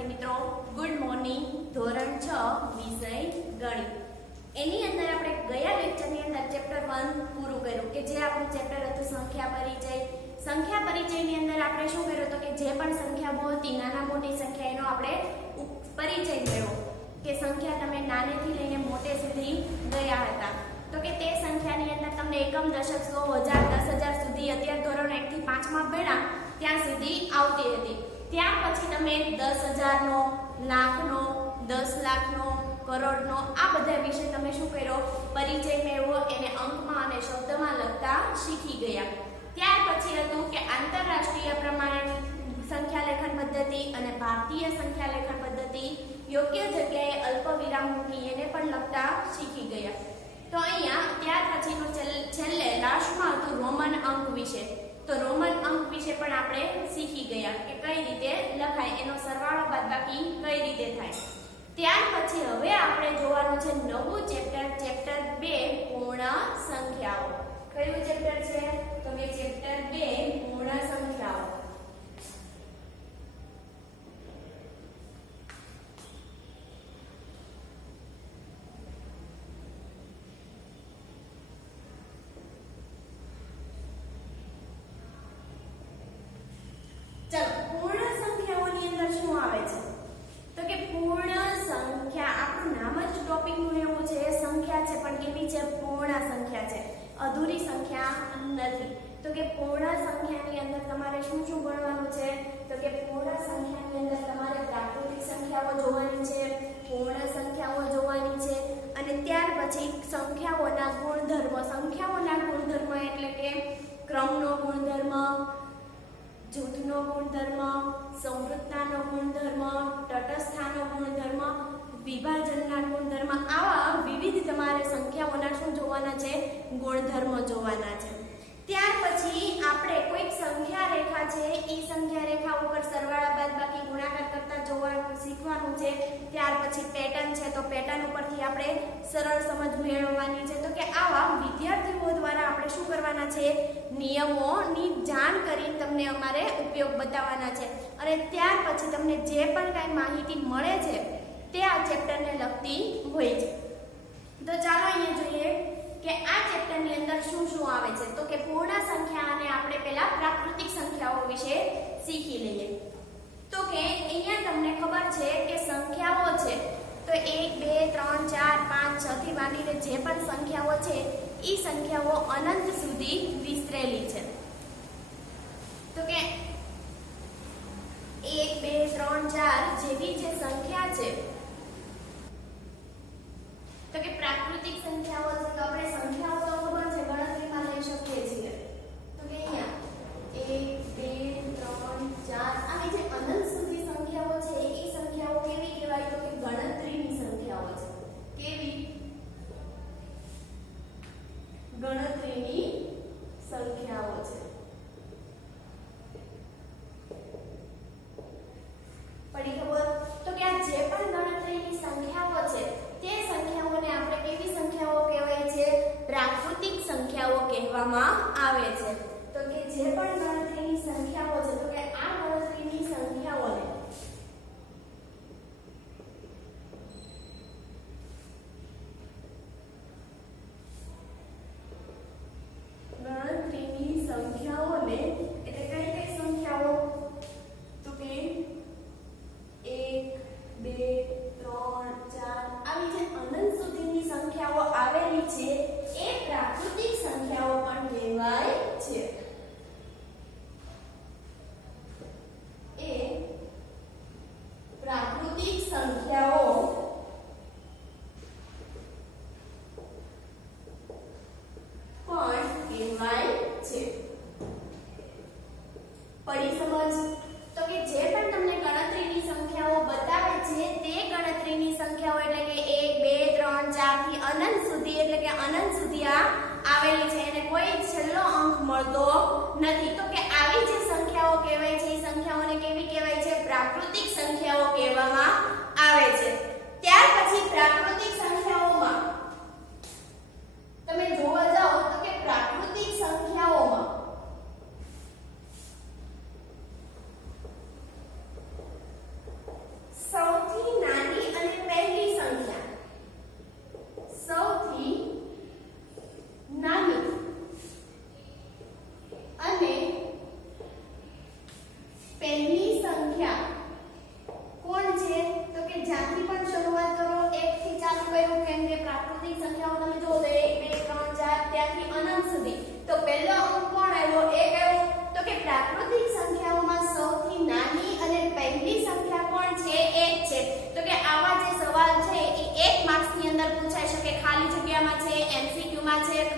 વિદ્યાર્થી મિત્રો, good morning. ધોરણ 6 વિષય ગણિત. એની અંદર આપણે ગયા લેક્ચરની અંદર ચેપ્ટર 1 પૂરું કર્યું કે જે આપણું ચેપ્ટર હતું સંખ્યા પરિચય. સંખ્યા પરિચયની અંદર આપણે શું કર્યું તો કે જે પણ સંખ્યાઓ હતી નાના મોટી સંખ્યા એનો આપણે પરિચય મેળવ્યો કે સંખ્યા તમે નાનેથી લઈને મોટે સુધી ગયા હતા તો કે તે સંખ્યાની અંદર તમને એકમ, દશક, 100, 1000, 10,000 સુધી અત્યારે ધોરણ 1 થી 5 માં ભણ્યા ત્યાં સુધી આવતી હતી. ત્યાર પછી તમે 10,000 નો, લાખનો, 10 લાખનો, કરોડનો આ બધા વિશે તમે શું કર્યો પરિચય મેળવ્યો, એને અંકમાં અને શબ્દમાં લખતા શીખી ગયા. ત્યાર પછી હતું કે આંતરરાષ્ટ્રીય પ્રમાણની સંખ્યા લેખન પદ્ધતિ અને ભારતીય સંખ્યા લેખન પદ્ધતિ, યોગ્ય જગ્યાએ અલ્પ વિરામ મૂકી એને પણ લખતા શીખી ગયા. તો અહીંયા ત્યાર પછીનું છેલ્લે લાસ્ટમાં હતું રોમન અંક વિશે. તો રોમન અંક વિશે પણ આપણે શીખી ગયા કે કઈ રીતે લખાય, એનો સરવાળો બાદબાકી કઈ રીતે થાય. ત્યાર પછી હવે આપણે જોવાનું છે નવું ચેપ્ટર, ચેપ્ટર 2 પૂર્ણ સંખ્યાઓ. કયું ચેપ્ટર છે તો કે ચેપ્ટર 2 પૂર્ણ સંખ્યાઓ. ચલો, પૂર્ણ સંખ્યાઓની અંદર શું આવે છે તો કે પૂર્ણ સંખ્યા, આપણું નામ જ ટોપિકનું એવું છે, સંખ્યા છે પણ કેવી છે, પૂર્ણ સંખ્યા છે, અધૂરી સંખ્યા નથી. તો કે પૂર્ણ સંખ્યાની અંદર તમારે શું શું ગણવાનું છે તો કે પૂર્ણ સંખ્યાની અંદર તમારે પ્રાકૃતિક સંખ્યાઓ જોવાની છે, પૂર્ણ સંખ્યાઓ જોવાની છે અને ત્યાર પછી સંખ્યાઓના ગુણધર્મો. સંખ્યાઓના ગુણધર્મો એટલે કે ક્રમનો ગુણધર્મ, જૂથનો ગુણધર્મ, સંવૃત્તાનો ગુણધર્મ, તટસ્થતાનો ગુણધર્મ, વિભાજનના ગુણધર્મ, આવા વિવિધ તમારે સંખ્યાઓના શું જોવાના છે, ગુણધર્મો જોવાના છે. ત્યાર પછી આપણે કોઈક સંખ્યા રેખા છે એ સંખ્યા રેખા ઉપર સરવાળા બાદબાકી ગુણાકાર કરતા જોવાનું શીખવાનું છે. ત્યાર પછી પેટર્ન છે તો પેટર્ન ઉપરથી આપણે સરળ સમજ મેળવવાની છે. તો કે આવા વિદ્યાર્થીઓ દ્વારા આપણે શું કરવાના છે, નિયમોની જાણ કરીને તમને અમારે ઉપયોગ બતાવવાના છે અને ત્યાર પછી તમને જે પણ કાંઈ માહિતી મળે છે તે આ ચેપ્ટરને લગતી હોય છે. તો ચાલો અહીંયા જોઈએ કે આ ચેપ્ટરની અંદર શું શું આવે છે. તો કે પૂર્ણ સંખ્યા અને આપણે પહેલા પ્રાકૃતિક સંખ્યાઓ વિશે શીખી લઈએ. તો કે અહીંયા તમને ખબર છે કે સંખ્યાઓ છે તો 1, 2, 3, 4, 5, 6 થી માંડીને જે પણ સંખ્યાઓ છે એ સંખ્યાઓ અનંત સુધી વિસ્તરેલી છે. તો કે 1, 2, 3, 4 જેવી જે સંખ્યા છે તો કે પ્રાકૃતિક સંખ્યાઓ છે. તો આપણે સંખ્યાઓ તો ખબર છે, ગણતરીમાં લઈ શકીએ છીએ. તો કે અહીંયા 1, 2, 3, 4 આવી જે અનંત સુધી સંખ્યાઓ છે એ સંખ્યાઓ કેવી કહેવાય તો કે ગણતરીની સંખ્યાઓ છે. કેવી? ગણતરીની સંખ્યાઓ છે. પડી ખબર? તો કે આ જે પણ ગણતરીની સંખ્યાઓ છે તે સંખ્યાઓને આપણે કેવી સંખ્યાઓ કહેવાય છે, પ્રાકૃતિક સંખ્યાઓ કહેવામાં આવે છે. તો કે જે પણ ગણતરીની સંખ્યાઓ છે તો કે આ ગણતરીની સંખ્યાઓને એટલે કઈ કઈ સંખ્યાઓ તો કે 1, 2, 3, 4 આવી જે અનંત સુધીની સંખ્યાઓ આવેલી છે એ પ્રાકૃતિક સંખ્યાઓ પણ કહેવાય છે. એ પ્રાકૃતિક સંખ્યાઓ પણ કહેવાય છે. પડી સમજ? તો કે જે પણ તમને ગણતરીની સંખ્યાઓ બતાવે છે તે ગણતરીની સંખ્યાઓ એટલે કે 1, 2, 3, 4 થી અનંત સુધી એટલે કે અનંત સુધી આ આવેલી છે અને કોઈ છેલ્લો અંક મળતો નથી. તો કે આવી જે સંખ્યાઓ કહેવાય છે એ સંખ્યાઓને કેવી કહેવાય છે, પ્રાકૃતિક સંખ્યાઓ કહેવામાં આવે છે. ત્યાર પછી પ્રાકૃતિક સંખ્યાઓમાં તમે જોવા જાઓ તો કે પ્રાકૃતિક સંખ્યાઓમાં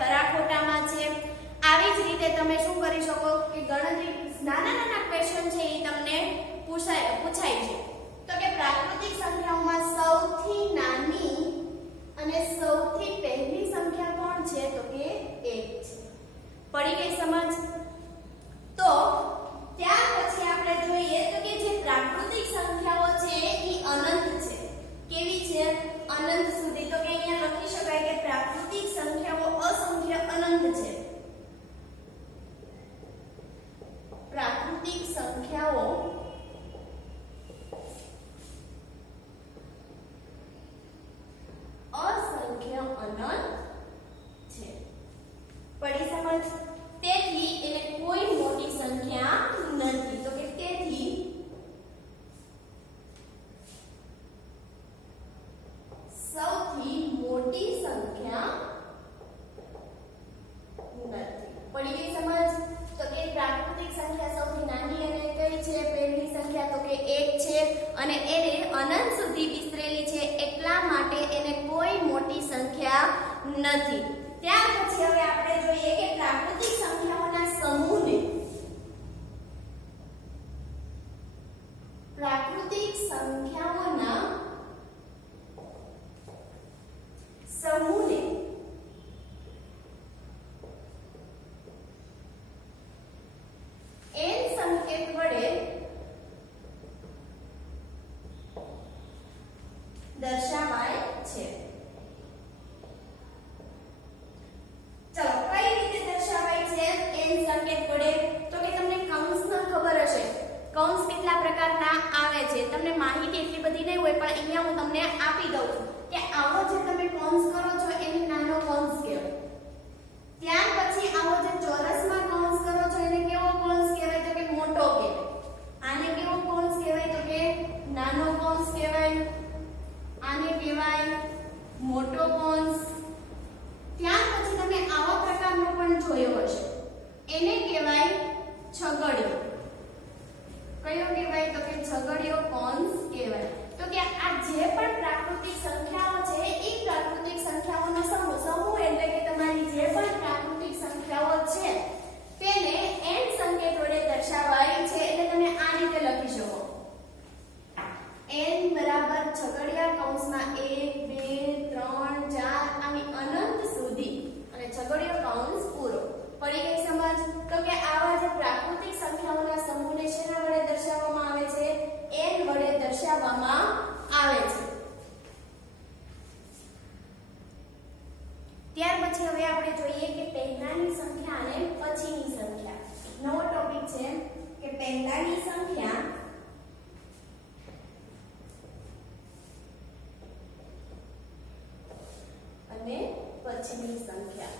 ખરા ખોટામાં છે. આવી જ રીતે તમે શું કરી શકો કે ગણતરી નાના નાના ક્વેશ્ચન છે એ તમને પૂછાય છે. તો કે પ્રાકૃતિક સંખ્યાઓમાં સૌથી નાની અને સૌથી પહેલી સંખ્યા કોણ છે? તો કે 1 છે. પડી ગઈ સમજ? તો ત્યાર પછી આપણે જોઈએ તો કે જે પ્રાકૃતિક સંખ્યાઓ છે એ અનંત છે. કેવી છે? અનંત સુધી. તો કે અહીંયા લખી શકાય કે પ્રાકૃતિક સંખ્યાઓ અસંખ્ય અનંત છે. પ્રાકૃતિક સંખ્યાઓ અસંખ્ય અનંત છે. પડી સમજ? તેથી એને કોઈ મોટી સંખ્યા નથી. તો કે તેથી સૌથી મોટી સંખ્યા નથી. પડી ગઈ સમજ? તો કે પ્રાકૃતિક સંખ્યા સૌથી નાની અને કઈ છે? પહેલી સંખ્યા. તો કે 1 છે અને એને અનંત સુધી વિસ્તરેલી છે એટલા માટે એને કોઈ મોટી સંખ્યા નથી. ત્યાર પછી હવે આપણે જોઈએ કે પ્રાકૃતિક સંખ્યાઓના સમૂહને n સંકેત વડે દર્શાવાય છે. ચલો કઈ રીતે દર્શાવાય છે n સંકેત વડે? તો કે તમને કૌંસના ખબર હશે. કૌંસ કેટલા પ્રકારના આવે છે તમને માહિતી એટલી બધી નહીં હોય, પણ અહીંયા હું તમને આપી દઉં છું કે આવો જે તમે કૌંસ કરો છો એને નાનો કૌંસ કહેવાય. ત્યાર પછી આવો જે ચોરસમાં કૌંસ કરો છો એને કેવો કૌંસ કહેવાય? તો કે મોટો કહેવાય. આને કેવો કૌંસ કહેવાય? તો કે નાનો કૌંસ કહેવાય. આને કહેવાય મોટો કૌંસ. ત્યાર પછી તમે આવા પ્રકારનો પણ જોયો હશે, એને કહેવાય છગડીયો. કયો કહેવાય? તો કે છગડીયો કૌંસ કહેવાય. તો કે આ જે પણ પ્રાકૃતિક સંખ્યાઓ છે એ પ્રાકૃતિક સંખ્યાઓનો સમૂહ એટલે કે તમારી જે પણ પ્રાકૃતિક સંખ્યાઓ છે તેને n સંકેત વડે દર્શાવાય છે. એટલે તમે આ રીતે લખી શકો n બરાબર છગડીયા કૌંસમાં 1 2 3 4 આવી અનંત સુધી અને છગડીયો કૌંસ પૂરો. પડી ગઈ સમજ? તો કે આવા જે પ્રાકૃતિક સંખ્યાઓના સમૂહને શેના વડે દર્શાવવામાં આવે છે? n વડે દર્શાવવામાં આવે છે. ત્યાર પછી હવે આપણે જોઈએ કે પહેલાની સંખ્યા અને પછીની સંખ્યા. નવો ટોપિક છે કે પહેલાની સંખ્યા અને પછીની સંખ્યા.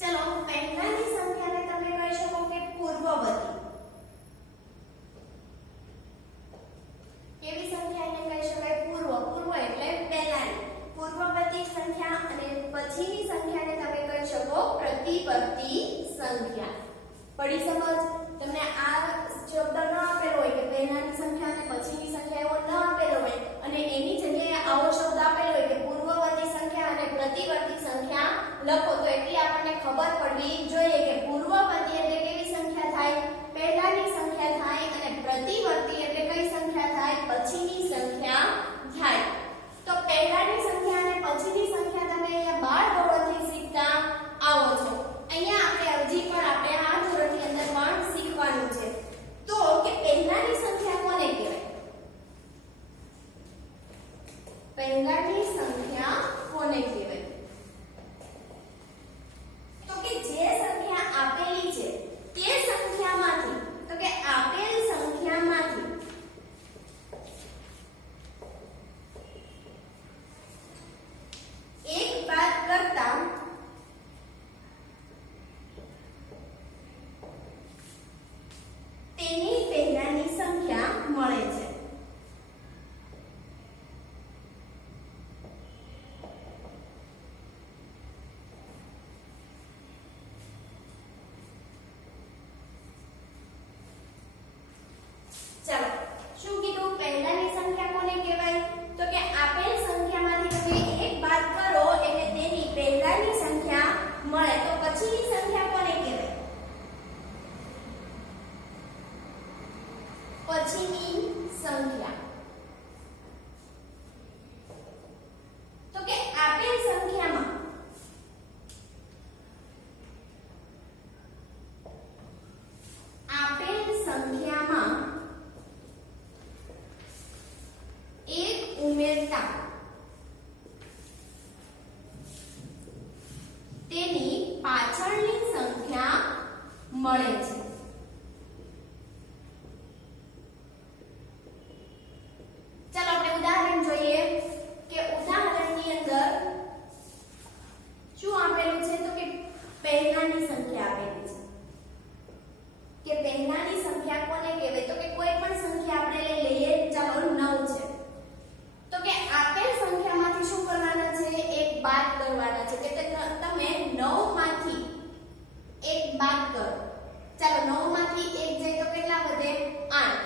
ચલો પહેલાની સંખ્યાને તમે કહી શકો કે પૂર્વવર્તી. કેવી સંખ્યા એને કહી શકાય? પૂર્વ એટલે પહેલાની. પૂર્વવર્તી સંખ્યા અને પછીની સંખ્યાને તમે કહી શકો પ્રતિવર્તી સંખ્યા. પડી સમજ? તમને આ શબ્દ ન આપેલો હોય કે પહેલાની સંખ્યા અને પછીની સંખ્યા એવો ન આપેલો હોય અને એની જગ્યાએ આવો શબ્દ આપેલો હોય કે પૂર્વવર્તી સંખ્યા અને પ્રતિવર્તી સંખ્યા લખો, તો એટલી આપણને ખબર પડવી જોઈએ કે પૂર્વવર્તી એટલે કેવી સંખ્યા થાય? પહેલાની સંખ્યા થાય. અને પ્રતિવર્તી એટલે કઈ સંખ્યા થાય? પછીની સંખ્યા થાય. તો પહેલાની સંખ્યા અને પછીની સંખ્યા તમે અહીંયા બાળ ધોરણથી શીખતા આવો છો. અહીંયા આપણે હજી પણ આપણે આ ધોરણની અંદર પણ શીખવાનું છે. તો કે પહેલાની સંખ્યા કોને કહેવાય? પહેલાની સંખ્યા કોને કહેવાય? તો કે જે સંખ્યા તેની પાછળની સંખ્યા મળે છે। ચાલો આપણે ઉદાહરણ જોઈએ કે ઉદાહરણની અંદર શું આપેલું છે તો કે પહેલાની સંખ્યા આપેલી છે કે પહેલાની સંખ્યા કોને કહેવાય તો કે કોઈ પણ સંખ્યા આપણે લઈ લઈએ ચાલો 9 છે તો કે આપેલ સંખ્યામાંથી શું કરવાના છે એક બાદ કરવાના છે કે તમે 9 માંથી એક બાદ કરો ચાલો 9 માંથી એક જાય તો કેટલા વધે 8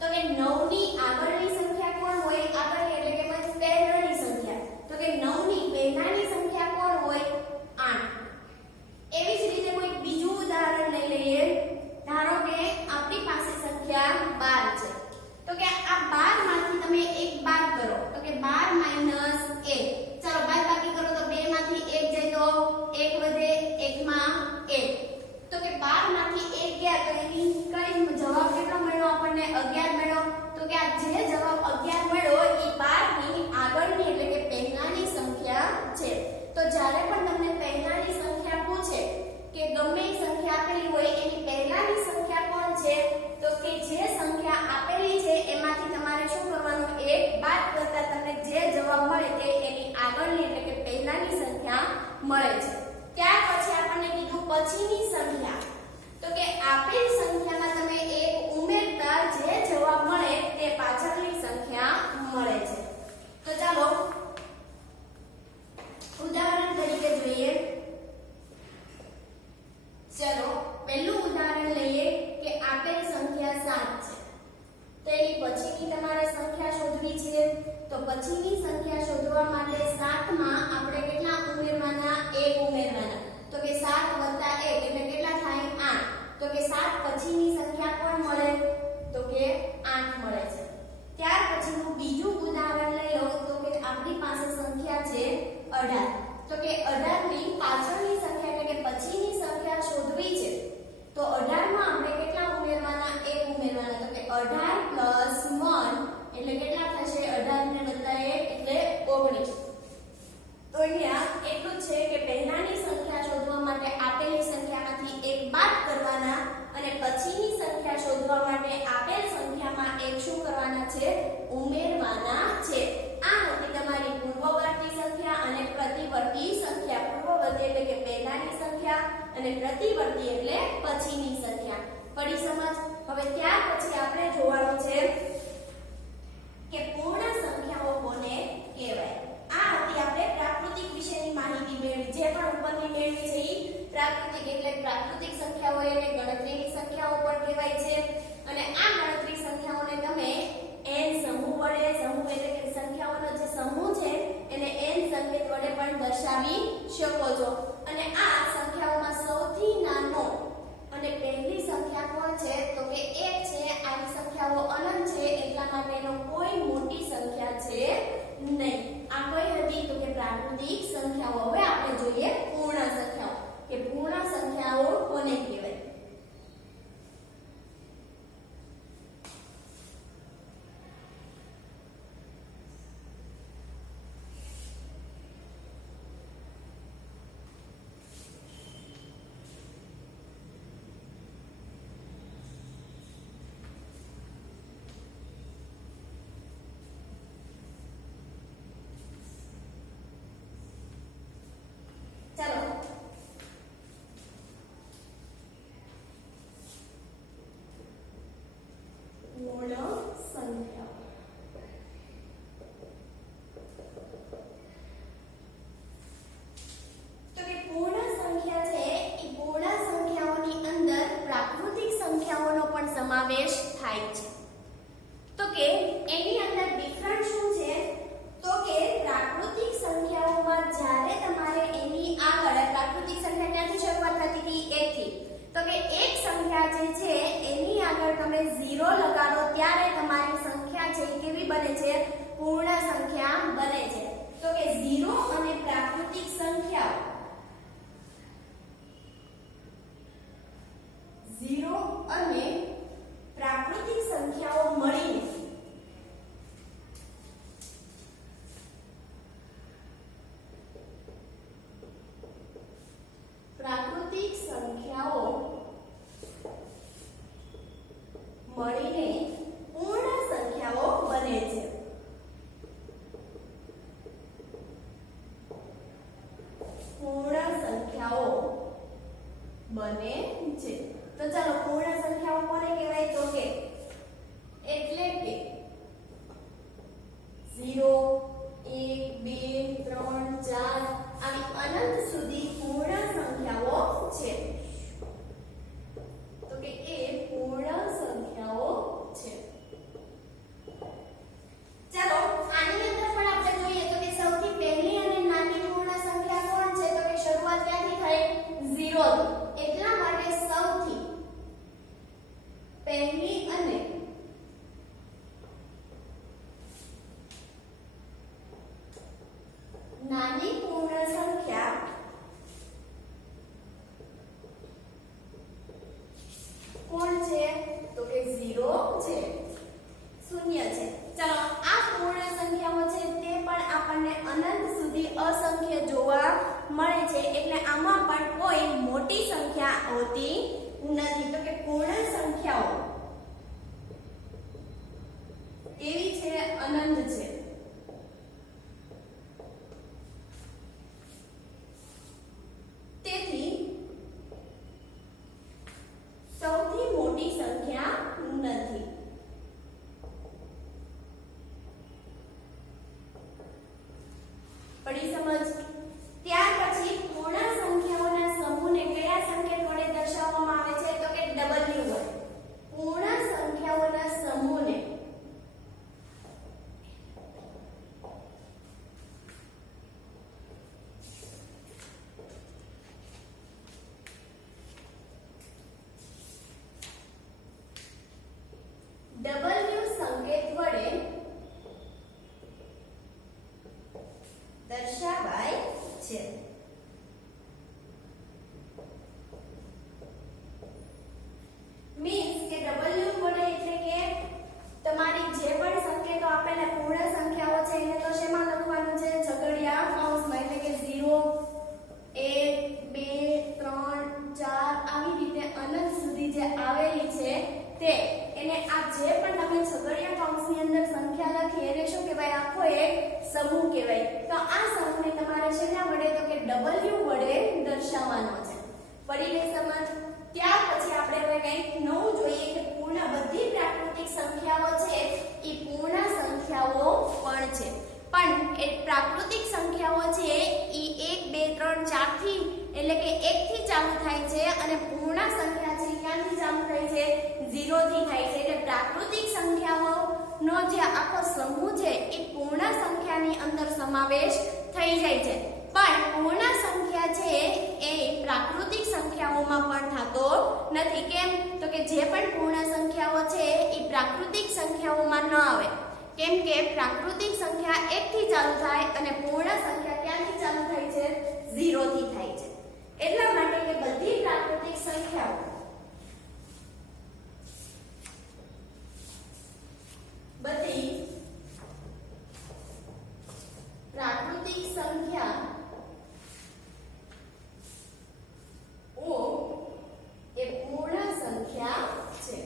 તો કે 9 ની આગળની સંખ્યા કોણ હોય આગળની એટલે કે પહેલાની સંખ્યા તો કે 9 ની પહેલાની સંખ્યા કોણ હોય 8 એવી જ રીતે કોઈ બીજું ઉદાહરણ લઈ લઈએ ધારો કે આપણી પાસે સંખ્યા 12 છે તો કે આ 12 માંથી તમે એક બાદ કરો તો કે 12 - 1 ચાલો બાદબાકી કરો તો 2 માંથી 1 જાય તો 1 વધે 1 માં 1 તો કે 12 માંથી 1 ગયા તો એની કઈ જવાબ કેટલો મળ્યો આપણને 11 મળ્યો તો કે આ જે જવાબ 11 મળ્યો એ 12 ની આગળની એટલે કે પહેલાની સંખ્યા છે। તો જ્યારે પણ તમને પહેલાની સંખ્યા પૂછે કે ગમે એ સંખ્યા આપેલી હોય એની પહેલાની સંખ્યા કોણ છે તો કે જે સંખ્યા આપેલી છે એમાંથી તમારે શું કરવાનું એક બાદ કરતા તમને જે જવાબ મળે તે એની આગળની એટલે કે પહેલાની સંખ્યા મળે છે। ત્યાર પછી આપણને કીધું પછીની સંખ્યા તો કે આપેલ સંખ્યામાં તમે એક ઉમેરતા જે જવાબ મળે તે પાછળની સંખ્યા મળે છે। તો ચાલો ઉદાહરણ તરીકે જોઈએ ચલો પહેલું ઉદાહરણ લઈએ કે આપેલ સંખ્યા 7 છે તો એની પછીની તમારે સંખ્યા શોધવી છે તો પછીની સંખ્યા શોધવા માટે 7 માં આપણે કેટલા ઉમેરવાના 1 ઉમેરવાના તો કે 7 + 1 એટલે કેટલા થાય 8 તો કે 7 પછીની સંખ્યા કોણ મળે તો કે 8 મળે છે। ત્યાર પછીનું બીજું ઉદાહરણ લઈ લો તો કે આપણી પાસે સંખ્યા છે 18 તો કે 18 ની પાછળની સંખ્યા એટલે કે પછીની સંખ્યા શોધવી છે તો 18 માં આપણે કેટલા ઉમેરવાના 1 ઉમેરવાના તો કે 18 + 1 એટલે કેટલા થશે 18 ને વત્તા 1 એટલે 19 તો અહીંયા એટલું છે કે પહેલાની સંખ્યા શોધવા માટે આપેલી સંખ્યામાંથી એક બાદ કરવાના અને પછીની સંખ્યા શોધવા માટે આપેલ સંખ્યામાં એક શું કરવાના છે ઉમેરવાના છે। આ હતી તમારી પૂર્વવર્તી સંખ્યા અને પ્રતિવર્તી સંખ્યા। પૂર્વવર્તી એટલે કે પહેલાની સંખ્યા અને પ્રતિવર્તી એટલે પછીની સંખ્યા। પડી સમજ? હવે ત્યાર પછી આપણે જોવાનું છે કે પૂર્ણ સંખ્યાઓ કોને કહેવાય। આ હતી આપણે પ્રાકૃતિક વિશેની માહિતી મેળવી જે પણ ઉપરની મેળવી છે ઈ પ્રાકૃતિક એટલે પ્રાકૃતિક સંખ્યાઓ એને ગણતરીની સંખ્યાઓ પણ કહેવાય છે અને આ ગણતરી સંખ્યાઓને તમે n સમૂહ વડે સમૂહ એટલે કે સંખ્યાઓનો જે સમૂહ છે એને n સંકેત વડે પણ દર્શાવી શકો છો અને આ સંખ્યાઓમાં સૌથી નાનો અને પહેલી સંખ્યા કોણ છે તો કે 1 છે। આવી સંખ્યાઓ અનંત છે એટલા માટે એનો કોઈ મોટી સંખ્યા છે નહીં। આ કઈ હતી તો કે પ્રાકૃતિક સંખ્યાઓ। હવે આપણે જોઈએ પૂર્ણ સંખ્યાઓ કે પૂર્ણ સંખ્યાઓ કોને કહેવાય। ચાલો પૂર્ણ સંખ્યાઓ તો કે પૂર્ણ સંખ્યા છે એ પૂર્ણ સંખ્યાઓની અંદર પ્રાકૃતિક સંખ્યાઓનો પણ સમાવેશ થાય છે। તો કે એની અંદર ડિફરન્સ શું છે તો કે પ્રાકૃતિક સંખ્યાઓમાં જ્યારે તમારે એની આગળ પ્રાકૃતિક સંખ્યા ક્યાંથી શરૂઆત થતી હતી 1 થી તો કે એક સંખ્યા જે છે એની આગળ તમે 0 લગાડો ત્યારે તમારી સંખ્યા છે એ કેવી બને છે પૂર્ણ સંખ્યા બને છે। તો કે 0 અને પ્રાકૃતિક સંખ્યાઓ 0 અને પ્રાકૃતિક સંખ્યાઓ મળીને તો ચાલો પૂર્ણ સંખ્યાઓ કોને કહેવાય તો કે એટલે કે 0 1 2 3 4 આવી અનંત સુધી પૂર્ણ સંખ્યાઓ છે તો કે એ પૂર્ણ સંખ્યાઓ છે ચાલો આની અંદર પણ આપણે જોઈએ તો કે સૌથી પહેલી અને નાની પૂર્ણ સંખ્યા કોણ છે તો કે શરૂઆત ક્યાંથી થઈ 0 થી એટલા માટે સૌથી પહેલી અને નાની પૂર્ણ સંખ્યા કોણ છે તો કે 0 છે 0 છે ચાલો આ પૂર્ણ સંખ્યાઓ છે તે પણ આપણને અનંત સુધી અસંખ્ય જોવા મળે છે એટલે આમાં પણ કોઈ મોટી સંખ્યા હોતી નથી તો કે પૂર્ણ સંખ્યાઓ કેવી છે અનંત છે તેથી સૌથી મોટી સંખ્યા નથી પડી સમજ ત્યાર પછી પૂર્ણ સંખ્યાઓના સમૂહને કયા સંકેત વડે દર્શાવવામાં આવે છે તો કે W વડે પૂર્ણ સંખ્યાઓના સમૂહને W સંકેત વડે દર્શાવાય છે મીન્સ કે W વડે એટલે કે તમારી જે પણ સંકેતો આપેલા પૂર્ણ સંખ્યાઓ છે એને તો શેમાં લખવાનું છે છગડીયા કૌંસમાં એટલે કે 0 1 2 3 4 આવી રીતે અનંત સુધી જે આવેલી છે તે એને આ જે પણ તમે છગડીયા કૌંસની અંદર સંખ્યા લખી એને શું કહેવાય આખો એક સમૂહ કહેવાય તો આ સમૂહને તમારે શેના વડે તો કે W વડે દર્શાવવાનો છે પડી ગઈ સમજ ત્યાર પછી આપણે હવે કંઈક નવું જોઈએ કે પૂર્ણ બધી પ્રાકૃતિક સંખ્યાઓ છે એ પૂર્ણ સંખ્યાઓ પણ છે પણ એ પ્રાકૃતિક સંખ્યાઓ છે એ 1 2 3 4 થી એટલે કે 1 થી ચાલુ થાય છે અને પૂર્ણ સંખ્યા છે ક્યાંથી ચાલુ થાય છે 0 થી થાય છે એટલે પ્રાકૃતિક સંખ્યાઓનો જે આખો સમૂહ છે એ પૂર્ણ સંખ્યાની અંદર સમાવેશ થઈ જાય છે પણ પૂર્ણ સંખ્યા છે એ પ્રાકૃતિક સંખ્યાઓમાં પણ થતો નથી કેમ તો કે જે પણ પૂર્ણ સંખ્યાઓ છે એ પ્રાકૃતિક સંખ્યાઓમાં ન આવે કેમ કે પ્રાકૃતિક સંખ્યા 1 થી ચાલુ થાય અને પૂર્ણ સંખ્યા ક્યાંથી ચાલુ થાય છે 0 થી થાય છે એટલા માટે કે બધી પ્રાકૃતિક સંખ્યાઓ બધી પ્રાકૃતિક સંખ્યા ઓ એ પૂર્ણ સંખ્યા છે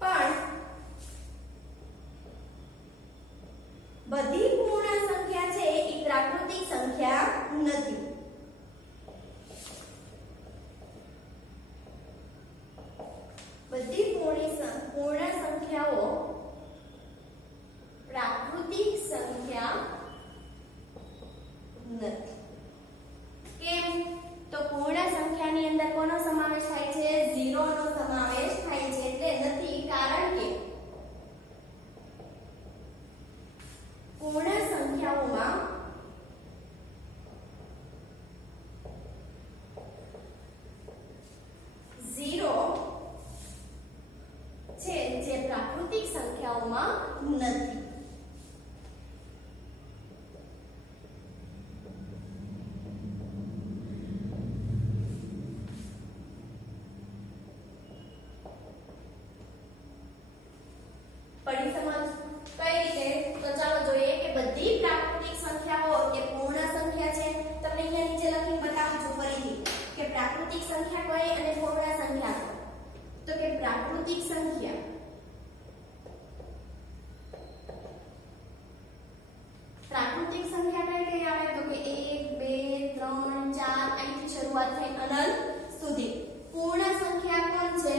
પણ બધી પૂર્ણ સંખ્યા શરૂઆત થાય અનંત સુધી. પૂર્ણ સંખ્યા કોણ છે?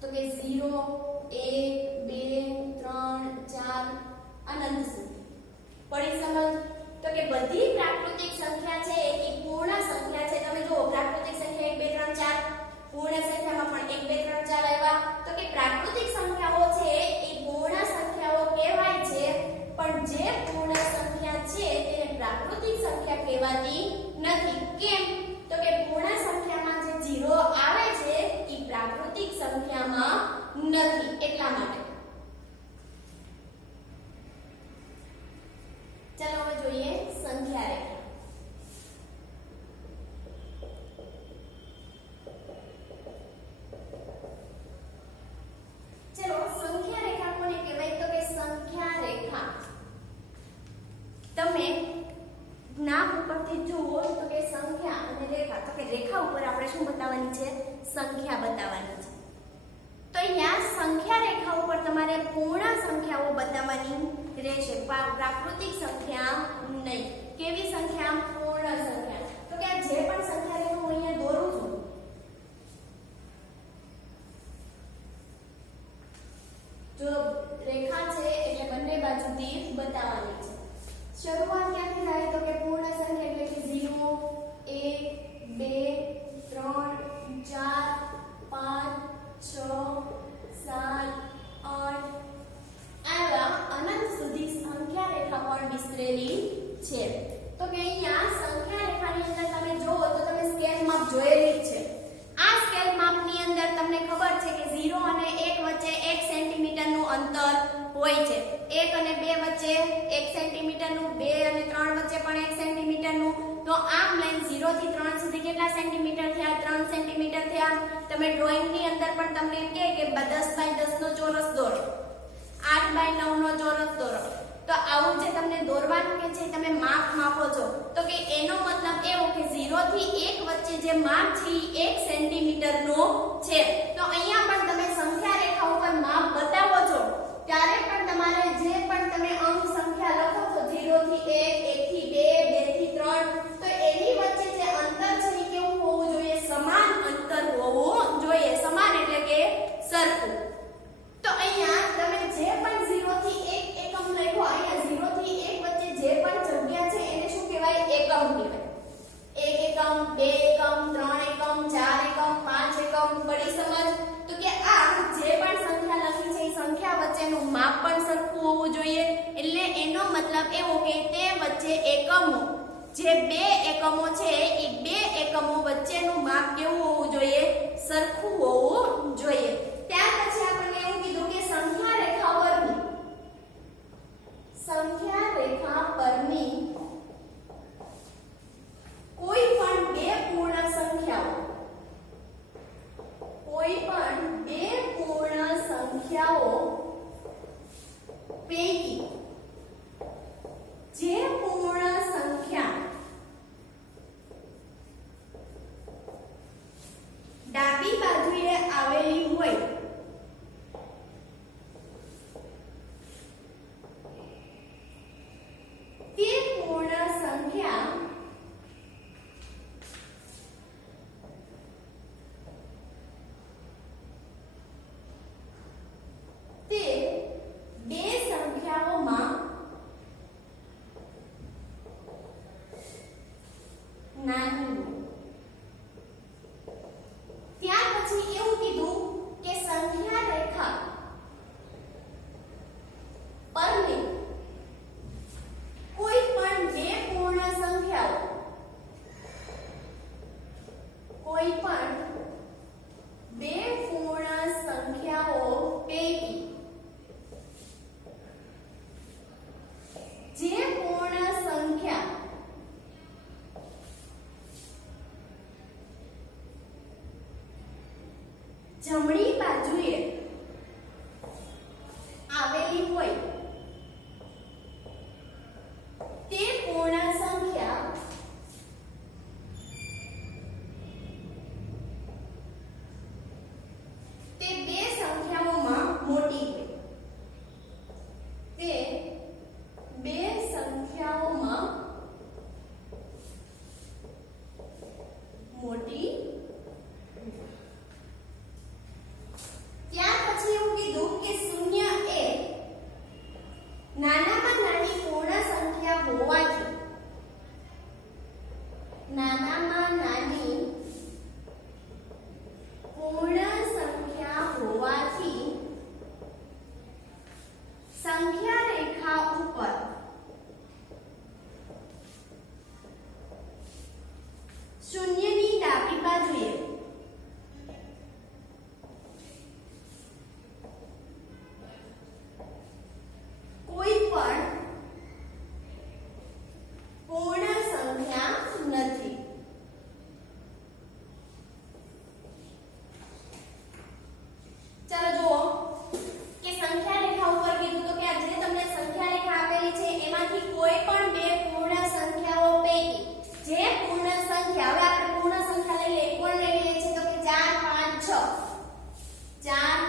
તો કે 0 1 2 3 4 અનંત સુધી. પડી સમજ? તો કે બધી પ્રાકૃતિક સંખ્યા છે એ પૂર્ણ સંખ્યા છે. તમે જુઓ પ્રાકૃતિક સંખ્યા 1 2 3 4, પૂર્ણ સંખ્યામાં પણ 1 2 3 4 આવ્યા. તો કે પ્રાકૃતિક સંખ્યાઓ છે એ પૂર્ણ સંખ્યાઓ કહેવાય છે, પણ જે પૂર્ણ સંખ્યા છે તેને પ્રાકૃતિક સંખ્યા કહેવાતી નથી. કેમ? તો કે પૂર્ણ સંખ્યામાં જે 0 આવે છે એ પ્રાકૃતિક સંખ્યામાં નથી, એટલા માટે. ચાલો હવે જોઈએ સંખ્યા રેખા. ચલો સંખ્યા રેખા કોને કહેવાય? તો કે સંખ્યા રેખા તમે નામ ઉપરથી જુઓ તો કે સંખ્યા અને રેખા, તો કે રેખા ઉપર આપણે શું બતાવવાની છે? સંખ્યા બતાવવાની છે. તો અહીંયા સંખ્યા રેખા ઉપર તમારે પૂર્ણ સંખ્યાઓ બતાવવાની રહેશે, પ્રાકૃતિક સંખ્યા નહીં. કેવી સંખ્યા? પૂર્ણ સંખ્યા. તો કે જે પણ સંખ્યા રેખા હું અહીંયા દોરું છું, જો રેખા છે એટલે બંને બાજુથી બતાવવાની છે. શરૂઆત ક્યાંથી થાય? તો કે પૂર્ણ સંખ્યા એટલે કે 0 1 2 3 4 5 6 7 8 આવા અનંત સુધી સંખ્યા રેખા પણ વિસ્તરેલી છે. તો કે અહીંયા સંખ્યા રેખાની અંદર તમે જોવો તો તમે સ્કેલ માપ જોયેલી જ છે. આ સ્કેલ માપની અંદર તમને ખબર છે કે 0 અને 1 વચ્ચે 1 સેન્ટીમીટર નું અંતર હોય છે. 1 અને 2 વચ્ચે 1 સેન્ટીમીટર નું, 2 અને 3 વચ્ચે પણ 1 સેન્ટીમીટર નું. તો આમ લાઈન 0 થી 3 સુધી કેટલા સેન્ટીમીટર થયા? 3 સેન્ટીમીટર થયા. તમે ડ્રોઈંગ ની અંદર પણ તમને એમ કહે કે 10 બાય 10 નો ચોરસ દોરો, 8 બાય 9 નો ચોરસ દોરો. તો આવું જે તમને દોરવાનું કે છે તમે માપ માપો છો, તો કે એનો મતલબ એવો કે 0 થી 1 વચ્ચે જે માપ છે એ 1 સેન્ટીમીટર નો છે. તો અહીંયા પણ તમે સંખ્યા રેખા ઉપર માપ બતાવો છો ત્યારે પણ તમારે જે પણ તમે અંક સંખ્યા લખો છો 0 થી 1 1 થી 2 2 થી 3, તો એની વચ્ચે જે અંતર છે એ કેવું હોવું જોઈએ? સમાન અંતર હોવું જોઈએ. સમાન એટલે કે સરખું. તો અહીંયા તમે જે પણ 0 થી 1 એકમ લખો, અહીંયા 0 થી 1 વચ્ચે જે પણ જગ્યા છે એને શું કહેવાય? એકમ કહેવાય. 1 એકમ, 2 એકમ, 3 એકમ, 4 એકમ, 5 એકમ. પડી સમજ? તો કે આ જે પણ સંખ્યા લખી છે એ સંખ્યા વચ્ચેનું માપ પણ સરખું હોવું જોઈએ. એટલે એનો મતલબ એવો કે તે વચ્ચે એકમો, જે 2 એકમો છે એ 2 એકમો વચ્ચેનું માપ કેવું હોવું જોઈએ? સરખું હોવું જોઈએ. ત્યાર પછી આપણને એવું કીધું કે સંખ્યા રેખા પરની કોઈ પણ બે પૂર્ણ સંખ્યાઓ પૈકી જે પૂર્ણ સંખ્યા ડાબી બાજુએ આવેલી હોય તે પૂર્ણ સંખ્યા તે બે સંખ્યાઓમાં નાની. ત્યાર પછી એવું કીધું કે સંખ્યા રેખા પરની કોઈ પણ બે પૂર્ણ સંખ્યાઓ પૈકી જે પૂર્ણ સંખ્યા જમણી બાજુએ આવેલી હોય તે પૂર્ણ સંખ્યા તે બે સંખ્યાઓમાં મોટી હોય. તે બે સંખ્યાઓમાં નાનામાં નાની પૂર્ણ સંખ્યા હોવાથી નાનામાં નાની પૂર્ણ સંખ્યા હોવાથી સંખ્યા રેખા ઉપર શૂન્યની ડાબી બાજુએ કોઈ પણ પૂર્ણ સંખ્યા નથી. ચાલો જુઓ કે સંખ્યા રેખા ઉપર કીધું તો કે આ જે તમને સંખ્યા રેખા આપેલી છે એમાંથી કોઈ પણ બે પૂર્ણ સંખ્યાઓ પૈકી જે પૂર્ણ સંખ્યા, હવે આપણે પૂર્ણ સંખ્યા લઈ લઈએ, કોણ લઈ લઈએ છે તો કે 4 5 6 4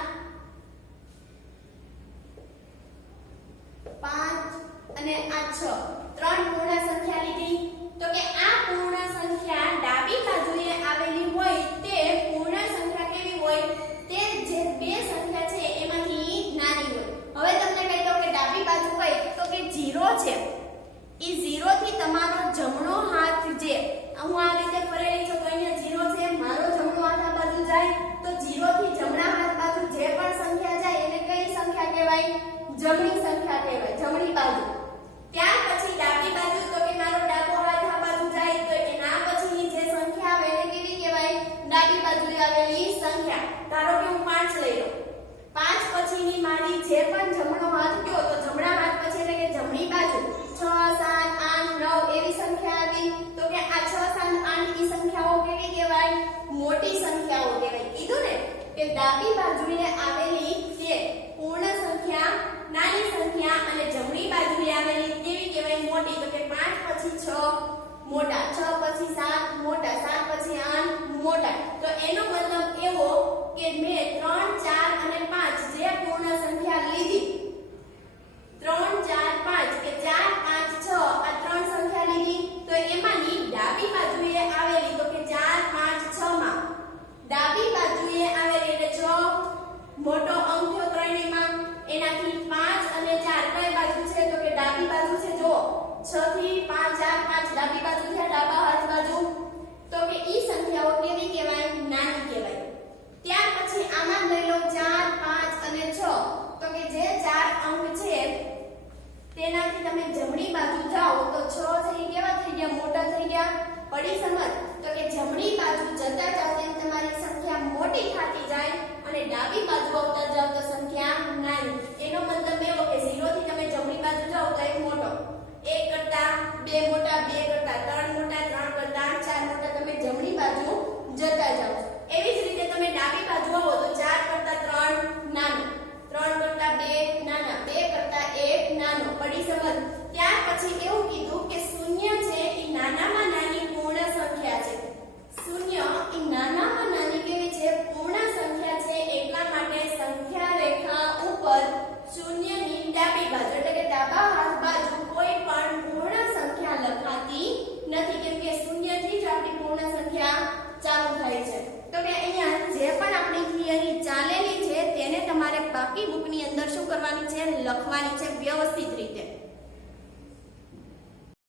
5 અને આ 6 ત્રણ પૂર્ણ સંખ્યા લીધી તો કે આ પૂર્ણ સંખ્યા ડાબી બાજુએ આવેલી હોય તે પૂર્ણ સંખ્યા કેવી હોય તે જે બે સંખ્યા છે એમાંથી નાની હોય. હવે તમને કહી દઉં કે ડાબી બાજુ કઈ તો કે 0 છે. ઈ 0 થી તમારો જમણો હાથ જે હું આ રીતે ફરેલી છું તો અહીંયા 0 છે, મારો જમણો હાથ આ બાજુ જાય તો 0 થી જમણા હાથ બાજુ જે પણ સંખ્યા જાય એને કઈ સંખ્યા કહેવાય? જમણી સંખ્યા કહેવાય, જમણી બાજુ. ત્યાર પછી ડાબી બાજુ તો કે મારો ડાબો હાથ આ બાજુ જાય તો એના પછીની જે સંખ્યા આવે એને કેવી કહેવાય? ડાબી બાજુએ આવેલી સંખ્યા. ધારો કે હું 5 લઈ લઉં, 5 પછીની મારી જે પણ જમણો હાથ ગયો તો જમણા હાથ પછી એટલે કે જમણી બાજુ 6 7 8 9 એવી સંખ્યા આવી તો કે આ 6 7 8 ની સંખ્યાઓ કેવી કહેવાય? મોટી સંખ્યાઓ કહેવાય. કીધું ને કે ડાબી બાજુએ આવેલી તે પૂર્ણ સંખ્યા નાની સંખ્યા અને જમણી બાજુએ આવેલી કેવી કહેવાય? મોટી. તો કે 5 પછી 6 મોટા, 6 પછી 7 મોટા, 7 પછી 8 મોટા. તો એનો મતલબ એવો કે મેં 3 4 અને 5 જે પૂર્ણ સંખ્યા લીધી 3 4 5 કે 4 5 6 આ ત્રણ સંખ્યા લીધી તો એમાંની ડાબી બાજુએ આવેલી તો કે 4 5 6 માં ડાબી બાજુએ આવેલી એટલે 6 મોટો અંક થયો ત્રણેયમાં એનાથી 5 અને 4 કઈ બાજુ છે તો કે ડાબી બાજુ છે. જો 6 થી 5 4 5 ડાબી બાજુ થયા, ડાબા હાથ બાજુ તો કે ઈ સંખ્યાઓ કેવી કહેવાય? નાની કહેવાય. ત્યાર પછી આમાં લઈ લો 4 5 અને 6 તો કે જે 4 અંક છે તેનાથી તમે જમણી બાજુ જાઓ તો 6 થઈ કેવા થઈ ગયા? મોટા થઈ ગયા. પડી સમજ? તો કે જમણી બાજુ જતા જાવ તેમ તમારી સંખ્યા મોટી થતી જાય અને ડાબી બાજુ આવતા જાવ તો સંખ્યા નાની. એનો મતલબ એવો કે 0 થી તમે જમણી બાજુ જાઓ તો એક મોટો, 1 કરતા 2 મોટા, 2 કરતા 3 મોટા, 3 કરતા 4 મોટા તમે જમણી બાજુ જતા જાવ. એવી જ રીતે તમે ડાબી બાજુ આવો તો 4 કરતા 3 નાનો, 3 કરતા 2 નાના, 2 કરતા 1 નાનો. પડી સમજ? ત્યાર પછી એવું કીધું કે શૂન્ય છે એ નાનામાં નાની પૂર્ણ સંખ્યા છે. શૂન્ય એ નાનામાં નાની કેવી છે? પૂર્ણ સંખ્યા છે. એટલા માટે સંખ્યા રેખા ઉપર શૂન્યની ડાબી બાજુ એટલે કે ડાબા હાથ બાજુ કોઈ પણ પૂર્ણ સંખ્યા લખાતી નથી કેમ કે શૂન્યથી જ આપણી પૂર્ણ સંખ્યા ચાલુ થાય છે. તો કે અહીંયા જે પણ આપણી થિયરી ચાલેલી છે તેને તમારે બાકી બુકની અંદર શું કરવાની છે? લખવાની છે વ્યવસ્થિત રીતે.